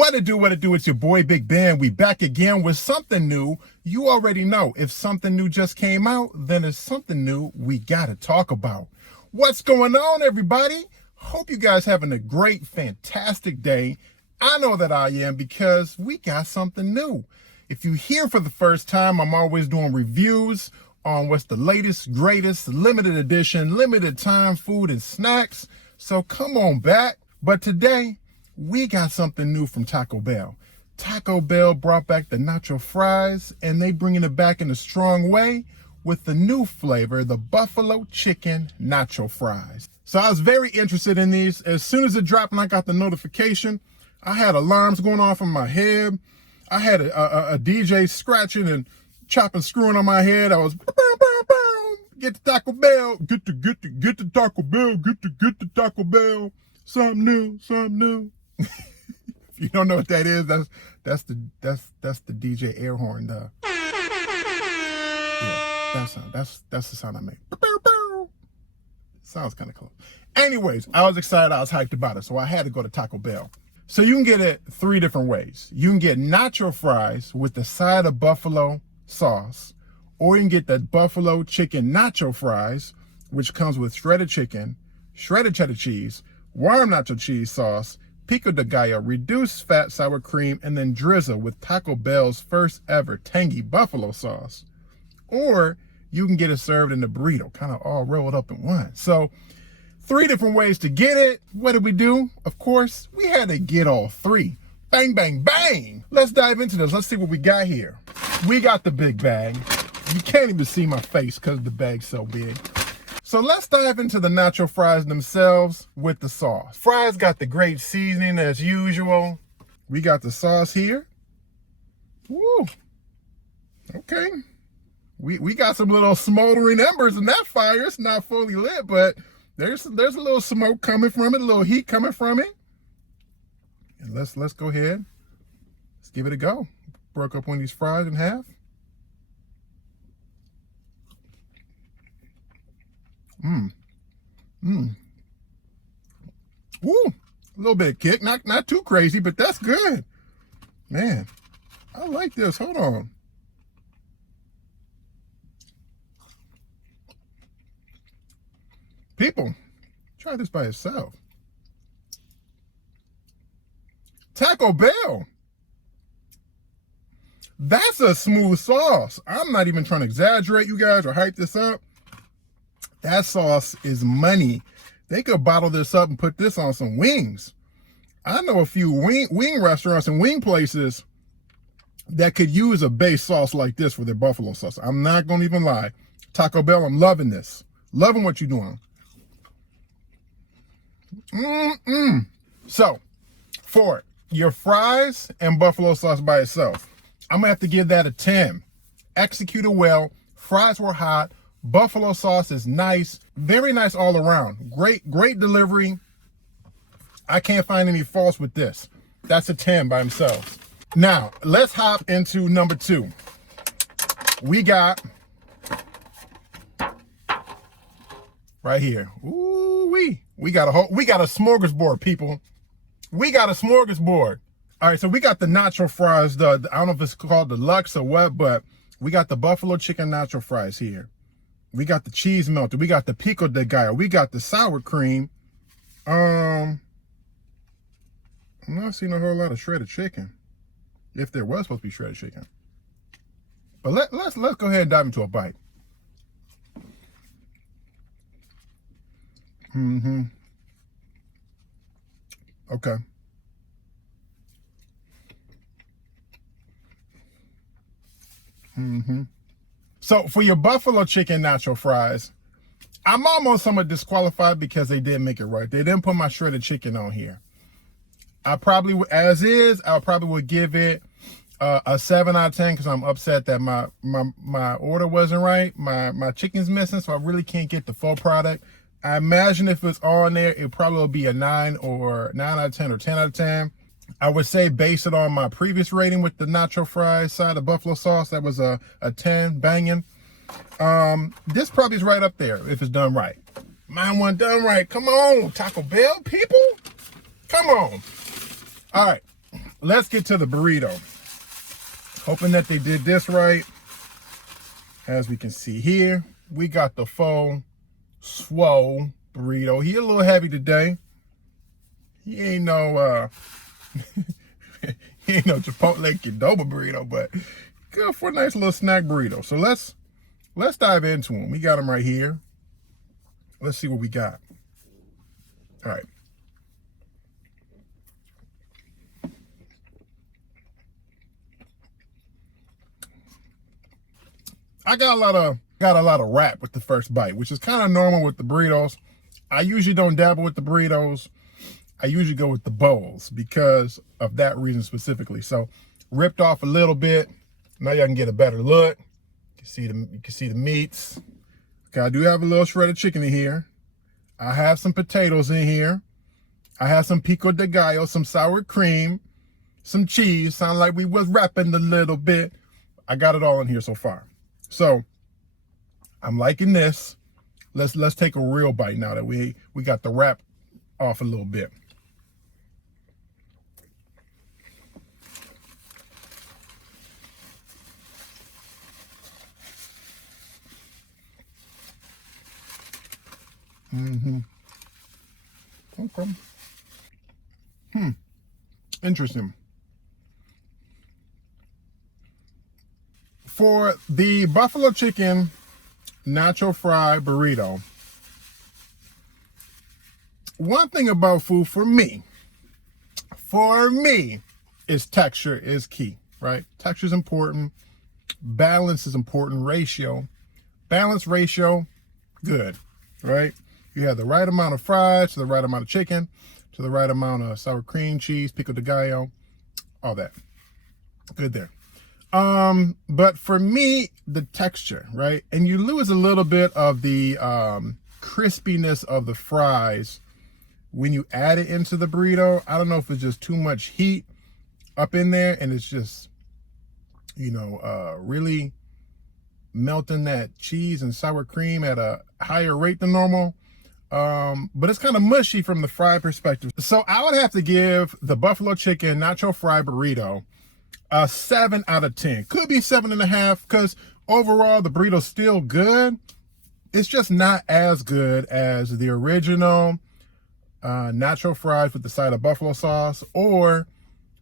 What it do, it's your boy Big Ben. We back again with something new. You already know, if something new just came out, then it's something new we gotta talk about. What's going on, everybody? Hope you guys having a great, fantastic day. I know that I am, because we got something new. If you're here for the first time, I'm always doing reviews on what's the latest, greatest, limited edition, limited time food and snacks. So come on back. But today, we got something new from Taco Bell. Taco Bell brought back the nacho fries, and they bringing it back in a strong way with the new flavor, the Buffalo Chicken Nacho Fries. So I was very interested in these. As soon as it dropped and I got the notification, I had alarms going off in my head. I had a DJ scratching and chopping, screwing on my head. I was, bow, bow, bow, get the Taco Bell, get the Taco Bell, get the Taco Bell. Something new, something new. If you don't know what that is, that's the DJ air horn. Yeah, that's the sound I make. Sounds kind of close. Anyways, I was excited. I was hyped about it, so I had to go to Taco Bell. So you can get it 3 different ways. You can get nacho fries with the side of buffalo sauce, or you can get the Buffalo Chicken Nacho Fries, which comes with shredded chicken, shredded cheddar cheese, warm nacho cheese sauce, pico de gallo, reduced fat sour cream, and then drizzle with Taco Bell's first ever tangy buffalo sauce. Or you can get it served in the burrito, kind of all rolled up in one. So 3 different ways to get it. What did we do? Of course, we had to get all 3. Bang, bang, bang. Let's dive into this. Let's see what we got here. We got the big bag. You can't even see my face because the bag's so big. So let's dive into the nacho fries themselves with the sauce. Fries got the great seasoning as usual. We got the sauce here. Woo. Okay. We got some little smoldering embers in that fire. It's not fully lit, but there's a little smoke coming from it, a little heat coming from it. And let's go ahead. Let's give it a go. Broke up one of these fries in half. Woo, a little bit of kick, not too crazy, but that's good. Man, I like this. Hold on. People, try this by itself. Taco Bell. That's a smooth sauce. I'm not even trying to exaggerate, you guys, or hype this up. That sauce is money. They could bottle this up and put this on some wings. I know a few wing restaurants and wing places that could use a base sauce like this for their buffalo sauce. I'm not going to even lie. Taco Bell, I'm loving this. Loving what you're doing. So, for your fries and buffalo sauce by itself, I'm going to have to give that a 10. Executed well. Fries were hot. Buffalo sauce is nice. Very nice all around. Great delivery. I can't find any faults with this. That's a 10 by himself. Now, let's hop into number 2. We got right here. Ooh-wee. We got a smorgasbord, people. We got a smorgasbord. All right, so we got the nacho fries. I don't know if it's called deluxe or what, but we got the Buffalo Chicken Nacho Fries here. We got the cheese melted. We got the pico de gallo. We got the sour cream. I'm not seeing a whole lot of shredded chicken, if there was supposed to be shredded chicken. But let's go ahead and dive into a bite. Okay. So for your Buffalo Chicken Nacho Fries, I'm almost somewhat disqualified because they didn't make it right. They didn't put my shredded chicken on here. I probably would, as is, I probably would give it a 7 out of 10 because I'm upset that my order wasn't right. My chicken's missing, so I really can't get the full product. I imagine if it's on there, it probably will be a 9 out of 10 or 10 out of 10. I would say base it on my previous rating with the nacho fries side of buffalo sauce. That was a 10, banging. This probably is right up there if it's done right. Mine wasn't done right. Come on, Taco Bell people. Come on. All right. let's get to the burrito. Hoping that they did this right. As we can see here, we got the full swole burrito. He a little heavy today. He ain't no he ain't no Chipotle Qdoba burrito, but good for a nice little snack burrito. So let's dive into him. We got him right here. Let's see what we got. All right. I got a lot of wrap with the first bite, which is kind of normal with the burritos. I usually don't dabble with the burritos. I usually go with the bowls because of that reason specifically. So ripped off a little bit. Now y'all can get a better look. You can see the meats. Okay, I do have a little shredded chicken in here. I have some potatoes in here. I have some pico de gallo, some sour cream, some cheese. Sound like we was wrapping a little bit. I got it all in here so far. So I'm liking this. Let's take a real bite now that we got the wrap off a little bit. Okay. Interesting. For the Buffalo Chicken Nacho Fry Burrito, one thing about food for me is texture is key, right? Texture is important. Balance is important. Balance ratio, good, right? You have the right amount of fries to the right amount of chicken, to the right amount of sour cream, cheese, pico de gallo, all that. Good there. But for me, the texture, right? And you lose a little bit of the crispiness of the fries when you add it into the burrito. I don't know if it's just too much heat up in there and it's just, really melting that cheese and sour cream at a higher rate than normal. But it's kind of mushy from the fry perspective. So I would have to give the Buffalo Chicken Nacho Fry Burrito a 7 out of 10. Could be 7.5 because overall the burrito's still good. It's just not as good as the original nacho fries with the side of buffalo sauce or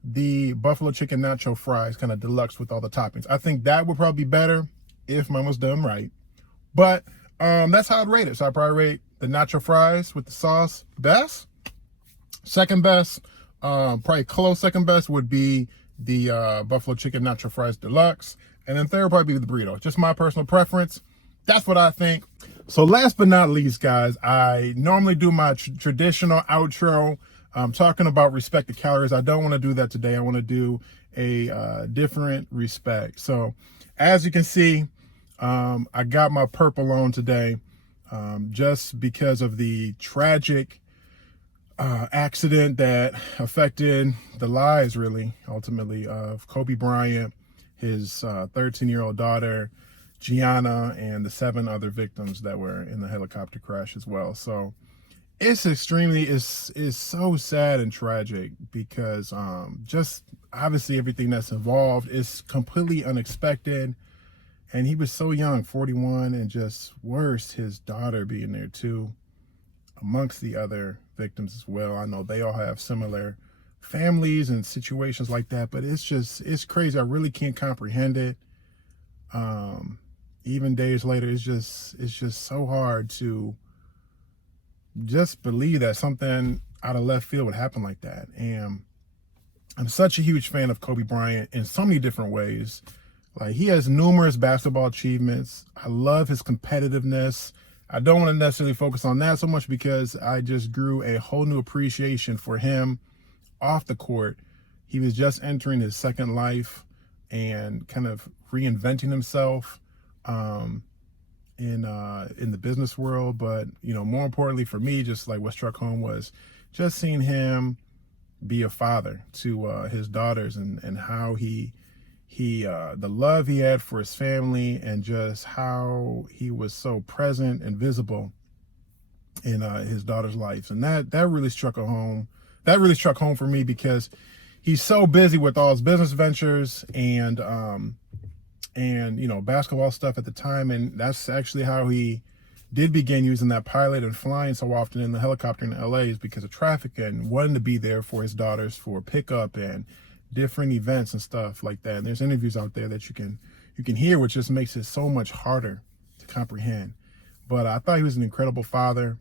the Buffalo Chicken Nacho Fries, kind of deluxe with all the toppings. I think that would probably be better if mine was done right. But that's how I'd rate it. So I'd probably rate the nacho fries with the sauce best. Second best, probably close second best would be the Buffalo Chicken Nacho Fries Deluxe. And then third would probably be the burrito. Just my personal preference. That's what I think. So last but not least, guys, I normally do my traditional outro talking about respect the calories. I don't want to do that today. I want to do a different respect. So as you can see, I got my purple on today just because of the tragic accident that affected the lives, really, ultimately, of Kobe Bryant, his 13-year-old daughter, Gianna, and the 7 other victims that were in the helicopter crash as well. So it's so sad and tragic because just obviously everything that's involved is completely unexpected. And he was so young, 41, and just worse, his daughter being there too, amongst the other victims as well. I know they all have similar families and situations like that, but it's crazy. I really can't comprehend it. Even days later, it's just so hard to just believe that something out of left field would happen like that. And I'm such a huge fan of Kobe Bryant in so many different ways. Like, he has numerous basketball achievements. I love his competitiveness. I don't want to necessarily focus on that so much because I just grew a whole new appreciation for him off the court. He was just entering his second life and kind of reinventing himself in the business world. But, more importantly for me, just like what struck home was just seeing him be a father to his daughters and how he the love he had for his family and just how he was so present and visible in his daughter's life. And that really struck home. That really struck home for me because he's so busy with all his business ventures and basketball stuff at the time, and that's actually how he did begin using that pilot and flying so often in the helicopter in LA, is because of traffic and wanting to be there for his daughters for pickup and different events and stuff like that. And there's interviews out there that you can hear, which just makes it so much harder to comprehend. But I thought he was an incredible father,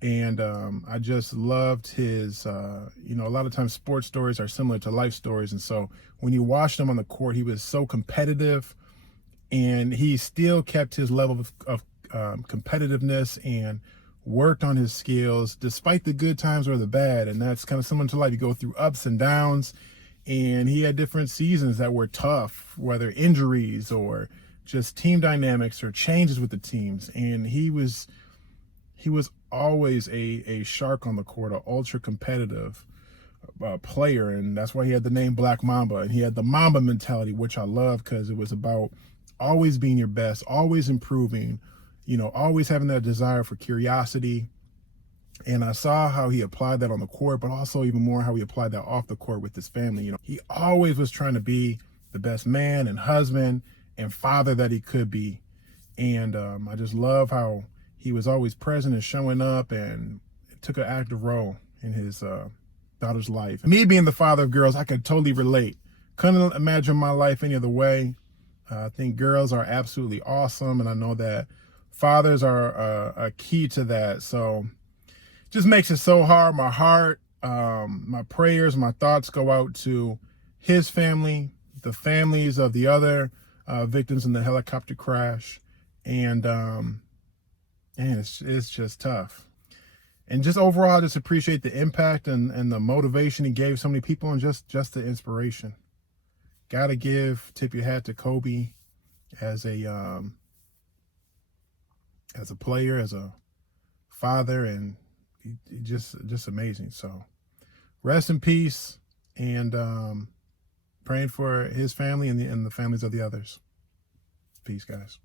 and I just loved his, a lot of times sports stories are similar to life stories. And so when you watched him on the court, he was so competitive, and he still kept his level of competitiveness and worked on his skills despite the good times or the bad. And that's kind of similar to life. You go through ups and downs, and he had different seasons that were tough, whether injuries or just team dynamics or changes with the teams. And he was always a shark on the court, an ultra competitive player. And that's why he had the name Black Mamba. And he had the Mamba mentality, which I love, because it was about always being your best, always improving, always having that desire for curiosity. And I saw how he applied that on the court, but also even more how he applied that off the court with his family. He always was trying to be the best man and husband and father that he could be. And I just love how he was always present and showing up, and took an active role in his daughter's life. Me being the father of girls, I could totally relate. Couldn't imagine my life any other way. I think girls are absolutely awesome, and I know that fathers are a key to that. So just makes it so hard. My heart, my prayers, my thoughts go out to his family, the families of the other victims in the helicopter crash. And it's just tough. And just overall, I just appreciate the impact and the motivation he gave so many people, and just the inspiration. Gotta tip your hat to Kobe as a player, as a father, and he just amazing. So rest in peace, and praying for his family and the families of the others. Peace, guys.